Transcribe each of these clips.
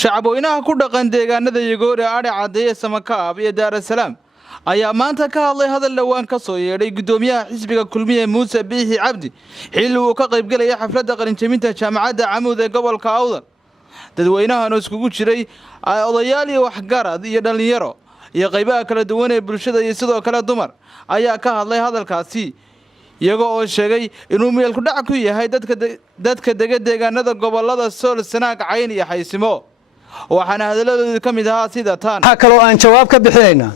shacabweynaha ku dhaqan deegaanada Yagoori Ari Cadeeye Samakaab iyo Dar es Salaam ayaa maanta ka hadlay hadal dhawaan ka soo yeedhay gudoomiyaha xisbiga kulmiye Muuse Biixi Cabdi xilli uu ka qayb galay xafladda qalinjabinta jaamacadda Camuud ee gobolka Awdal dadweynaha oo iskugu jiray odayaal iyo waxgarad iyo dhalinyaro iyo qaybaha kala duwan ee bulshada iyo sidoo kale dumar ayaa ka hadlay hadalkaasi iyagoo oo sheegay inuu meel ku dhac ku yahay dadka deegaanada gobolada Sool Sanaag Cayn iyo Xaysimo waxaana hadalladooda ka mid ahaa sida tan waxa kale oo aan jawaab ka bixinayna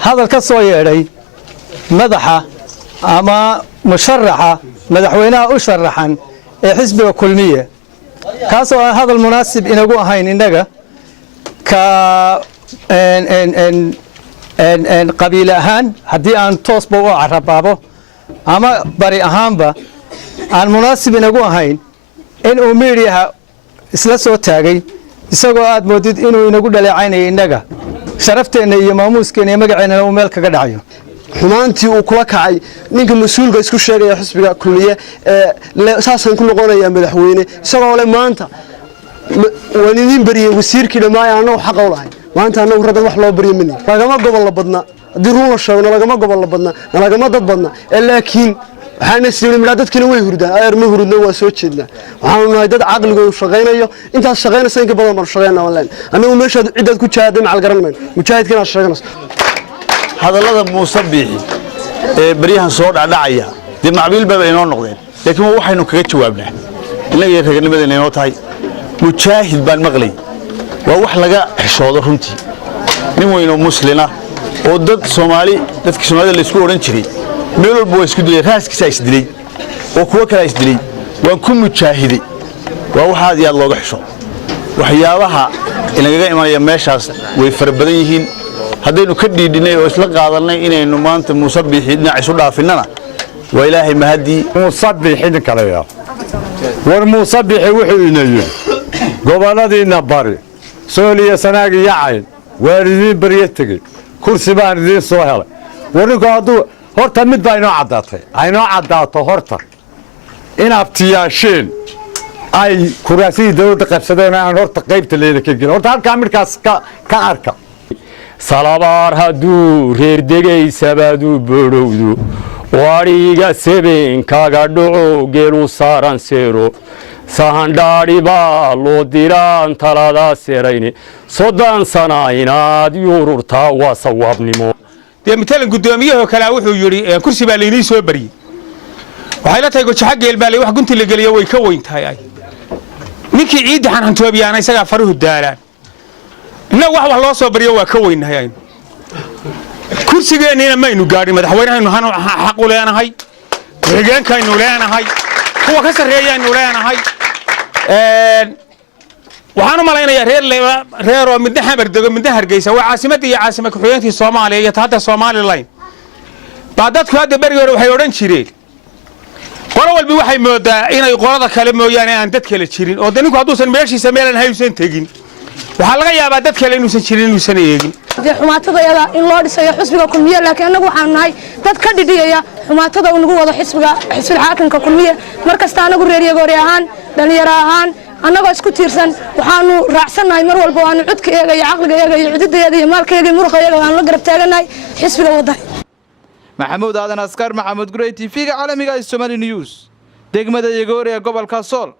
hadal ka soo yeedhay madaxa ama musharaxa madaxweynaha u sharaxan ee xisbiga kulmiye kaas oo hadal munaasib inagu ahayn inaga ka qabiil ahaan haddii aan toosba u carabaabo ama bari ahaanba aan munaasib inagu ahayn in uu meediyaha isla soo taagay isagoo aad moodid inuu inagu dhaleecaynay inaga sharafteena iyo maamuuskeena iyo magaceena uu meel kaga dhacayo xumaantii uu kula kacay ninka mas'uulka isku sheegay xisbiga kulmiye saasan ku noqonaya madaxweyne isagoo le maanta waniin bariyay wasiirkii dhamaay aanu xaq u lahayn maanta anagu radan wax loo bariyo min lagama gobol la badna hadii run la sheego lagama gobol la badna lagama dad badna laakiin waxaana sidii mid dadkina way hurdaan ayar ma hurdna waa soo jeedna waxaanu nahay dad aqligoodu shaqeynayo intaas shaqeynaysa in ka badan mar shaqeynaa wallahi anagu meesha ciidad ku jaaday macal garan meen mujaahidkina sheeganaysa hadallada Muuse Biixi ee bariyahan soo dhacaya dib macbiil baba inoo noqdeen laakiin waxaynu kaga jawaabnaa inaga raganimadeena inoo tahay mujaahid baan maqlay waa wax laga xishoodo runtii nin weyn oo muslina oo dadka Soomaalida la isku oran jiray meel walba way isku dilay raaskiisa is dilay oo kuwa kale is dilay waan ku mujaahiday waa wax aad iyo aad looga xisho waxyaabaha inaga imanaya meeshaas way farabadan yihiin haddaynu ka dhiidinay oo isla qaadanay inaynu maanta Muuse Biixi dhinac isu dhaafinana waa ilaahay mahadi Muuse Biixi kale war Muuse Biixi wuxuu inayay goboladiina bari Sool iyo Sanaag iyo Cayn waaridiin bariye tagay kursi baan idin soo helay warinku haduu horta mid baa inoo cadaatay aynoo cadaato horta in abtiyaasheen ay kuraasii dawladda qabsadeen aan horta qaybta leeyahay ka gelin horta halka midkaas ka arka salabar haduu reer degay sabadu boodowdo wariga sebeen kaga dhaco geelu saaran seero sahandhaari baa loo diraan talada seerayni soddon sano inaad yururtaa waa sawaabnimo مثلا قدوميه كلا وحو يري كرسي باليني سو بري waxay la tahay gojaxa geel baalay wax gunti la galiyo way ka weyn tahay ninkii ciid xan toobiyana isaga faruhu daalaan inna wax loo soo bariyo waa ka weynahay kursigeena ma inu gaadhin madaxweynaha hanu xaq u leenahay deegaankaynu leenahay kuwa ka sareeyaynu leenahay waxaan u malaynayaa reer oo midna xamar dego midna Hargeysa waa caasimadda iyo caasimadda ku xigeentii Soomaaliya iyo taada Soomaaliland baadadku hadda barigoor waxay oran jireen qolo walba waxay moodaa inay qolada kale mooyaan aan dad kale jirin oo daninku haduusan meeshiisa meelan haysan tagin waxa laga yaabaa dad kale inuusan jirin inuusan eegin xumaatada iyada in loo dhisayo xisbiga kulmiye laakiin anagu waxaan nahay dad ka dhidhiyaya xumaatada uu nagu wado xisbiga xaakimka kulmiye markasta anagu reer Yagoori ahaan dhalinyaro ahaan anagoo isku tiirsan waxaanu raacsanahay mar walba waanu codka eegay aqliga eegay ciidadeeda iyo maalkeega muruqayga waan la garab taaganahay xisbiga waday Maxamuud Aadan Askar Maxamuud Gurey TV-ga caalamiga Somali News degmada Yagoori ee gobolka Sool